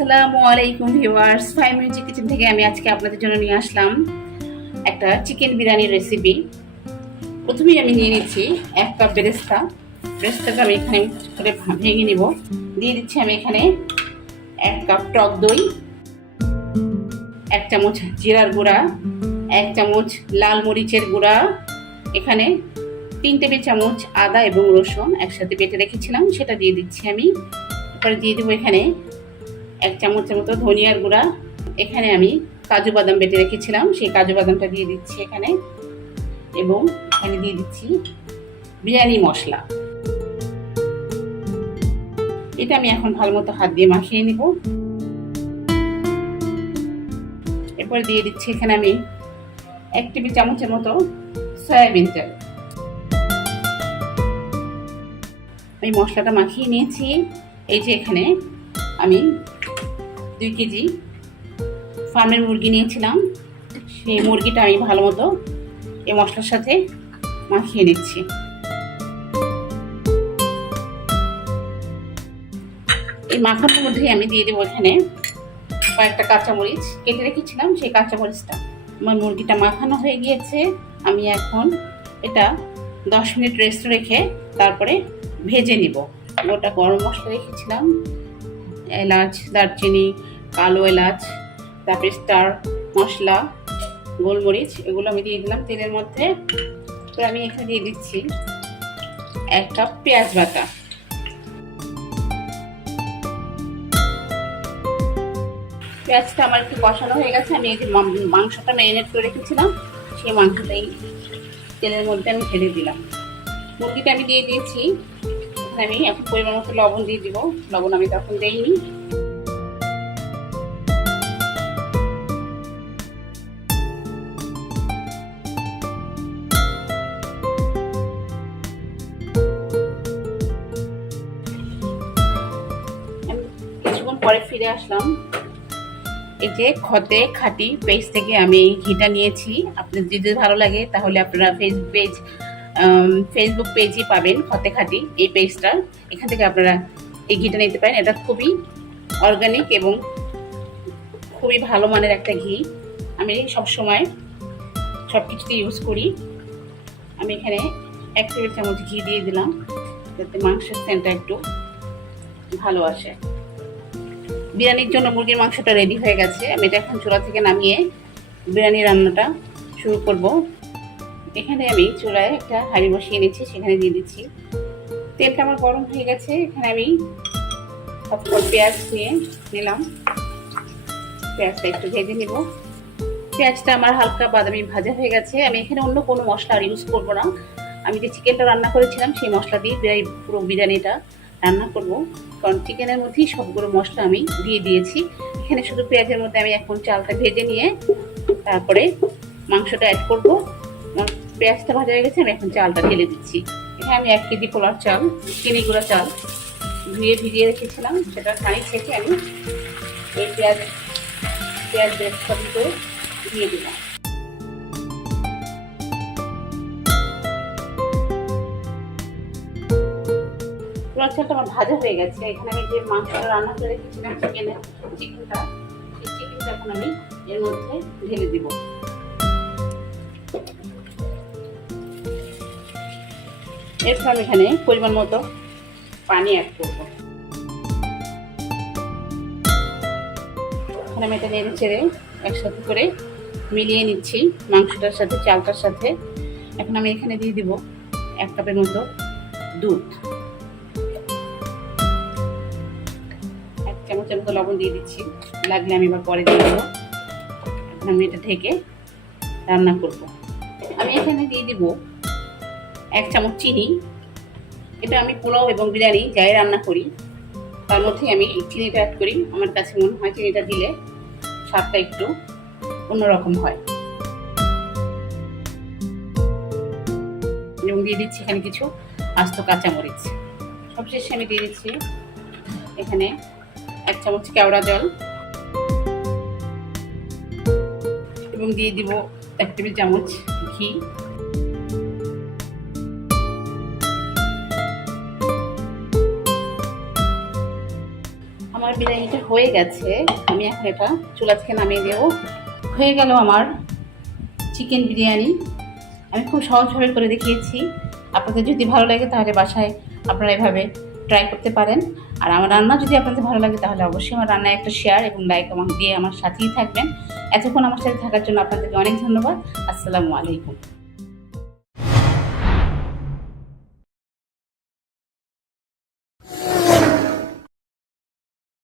আসসালামু আলাইকুম viewers, Fahim music kitchen থেকে আমি আজকে আপনাদের জন্য নিয়ে আসলাম একটা চিকেন বিরিয়ানির রেসিপি। প্রথমেই আমি নিয়ে নিচ্ছি 1 কাপ বেরেস্তাটা আমি এখানে করে ভেঙে নিব। দিয়ে দিচ্ছি আমি এখানে 1 কাপ টক দই, 1 চামচ জিরার গুঁড়া, 1 চামচ লাল মরিচের গুঁড়া, এখানে 3 টেবিল চামচ আদা এবং রসুন একসাথে বেটে রেখেছিলাম সেটা দিয়ে দিচ্ছি আমি। এরপরে দিয়ে দেবো এখানে 1 চামচের মতো ধনিয়ার গুঁড়া, এখানে আমি কাজু বাদাম বেটে রেখেছিলাম সেই কাজু বাদামটা দিয়ে দিচ্ছি এখানে, এবং এখানে দিয়ে দিচ্ছি বিরিয়ানি মশলা। এটা আমি এখন ভালো মতো হাত দিয়ে মাখিয়ে নিব। এরপরে দিয়ে দিচ্ছি এখানে আমি 1 টেবিল চামচের মতো সয়াবিন তেল। আমি মশলাটা মাখিয়ে নিয়েছি। এই যে এখানে আমি 2 কেজি ফার্মের মুরগি নিয়েছিলাম, সেই মুরগিটা আমি ভালো মতো এই মশলার সাথে মাখিয়ে নিচ্ছি। এই মাখানোর মধ্যে আমি দিয়ে দেবো এখানে কয়েকটা কাঁচামরিচ কেটে রেখেছিলাম, সেই কাঁচামরিচটা। আমার মুরগিটা মাখানো হয়ে গিয়েছে, আমি এখন এটা 10 মিনিট রেস্ট রেখে তারপরে ভেজে নিব। ওটা গরম মশলা রেখেছিলাম, এলাচ, দারচিনি, কালো এলাচ, তারপরে স্টার মশলা, গোলমরিচ, এগুলো আমি দিয়ে দিলাম তেলের মধ্যে। তো আমি এখানে দিয়ে দিচ্ছি 1 কাপ পেঁয়াজ বাটা। পেঁয়াজটা আমার একটু কষানো হয়ে গেছে। আমি এই যে মাংসটা ম্যারিনেট করে রেখেছিলাম সেই মাংসটাই তেলের মধ্যে আমি ঢেলে দিলাম। মুরগিটা আমি দিয়ে দিয়েছি। আমি এখন পরিমাণ মতো লবণ দিয়ে দিব, লবণ আমি তখন দেইনি। কিছুক্ষণ পরে ফিরে আসলাম। এই যে খতে খাঁটি পেজ থেকে আমি এই ঘিটা নিয়েছি। আপনাদের যদি ভালো লাগে তাহলে আপনারা ফেসবুক পেজই পাবেন খতে খাঁটি এই পেজটা, এখান থেকে আপনারা এই ঘিটা নিতে পারেন। এটা খুবই অর্গানিক এবং খুবই ভালো মানের একটা ঘি। আমি সবসময় সব কিছুতে ইউজ করি। আমি এখানে 1 টেবিল চামচ ঘি দিয়ে দিলাম যাতে মাংসের সেন্টটা একটু ভালো আসে। বিরিয়ানির জন্য মুরগির মাংসটা রেডি হয়ে গেছে। আমি এটা এখন চুলা থেকে নামিয়ে বিরিয়ানি রান্নাটা শুরু করব। এখানে আমি চুলায় একটা হাঁড়ি বসিয়ে নিচ্ছি, সেখানে দিয়ে দিচ্ছি তেলটা আমার গরম হয়ে গেছে। এখানে আমি পেঁয়াজ দিয়ে নিলাম, পেঁয়াজটা একটু ভেজে নিব। পেঁয়াজটা আমার হালকা বাদামি ভাজা হয়ে গেছে। আমি এখানে অন্য কোনো মশলা আর ইউজ করবো না। আমি যে চিকেনটা রান্না করেছিলাম সেই মশলা দিয়ে পুরো বিরিয়ানিটা রান্না করব, কারণ চিকেনের মধ্যেই সবগুলো মশলা আমি দিয়ে দিয়েছি। এখানে শুধু পেঁয়াজের মধ্যে আমি এখন চালটা ভেজে নিয়ে তারপরে মাংসটা অ্যাড করব। পেঁয়াজটা ভাজা হয়ে গেছে, আমি এখন চালটা ঢেলে দিচ্ছি। এখানে আমি 1 কেজি পোলার চাল, চিনি গুঁড়া চাল ধুয়ে ভিজিয়ে রেখেছিলাম, সেটা পানি ছেঁকে আমি এই পেঁয়াজ বেরেস্তা করে দিয়ে দিলাম। পোলার চালটা আমার ভাজা হয়ে গেছে। এখানে আমি যে মাংসটা রান্না করে রেখেছিলাম চিকেনটা, সেই চিকেনটা এখন আমি এর মধ্যে ঢেলে দিব। এরপর আমি এখানে পরিমাণ মতো পানি অ্যাড করব। এখানে আমি এটা নেড়ে চেড়ে একসাথে করে মিলিয়ে নিচ্ছি মাংসটার সাথে চালটার সাথে। এখন আমি এখানে দিয়ে দিব 1 কাপের মতো দুধ, 1 চামচের মতো লবণ দিয়ে দিচ্ছি, লাগলে আমি এবার পরে দিয়ে দেবো। এখন আমি এটা ঢেকে রান্না করব। আমি এখানে দিয়ে দিব 1 চামচ চিনি। এটা আমি পোলাও এবং বিরিয়ানি যাই রান্না করি তার মধ্যে আমি চিনিটা অ্যাড করি। আমার কাছে মনে হয় চিনিটা দিলে স্বাদটা একটু অন্যরকম হয়। এবং দিয়ে দিচ্ছি এখানে কিছু আস্ত কাঁচামরিচ। সবশেষে আমি দিয়ে দিচ্ছি এখানে 1 চামচ কেওড়া জল এবং দিয়ে দিব 1 টেবিল চামচ ঘি। আমার আমার বিরিয়ানিটা হয়ে গেছে, আমি এখন এটা চুলা থেকে নামিয়ে দেবো। হয়ে গেল আমার চিকেন বিরিয়ানি। আমি খুব সহজভাবে করে দেখিয়েছি। আপনাদের যদি ভালো লাগে তাহলে বাসায় আপনারা এভাবে ট্রাই করতে পারেন। আর আমার রান্না যদি আপনাদের ভালো লাগে তাহলে অবশ্যই আমার রান্নায় একটা শেয়ার এবং লাইক দিয়ে আমার সাথেই থাকবেন। এতক্ষণ আমার সাথে থাকার জন্য আপনাদেরকে অনেক ধন্যবাদ। আসসালামু আলাইকুম।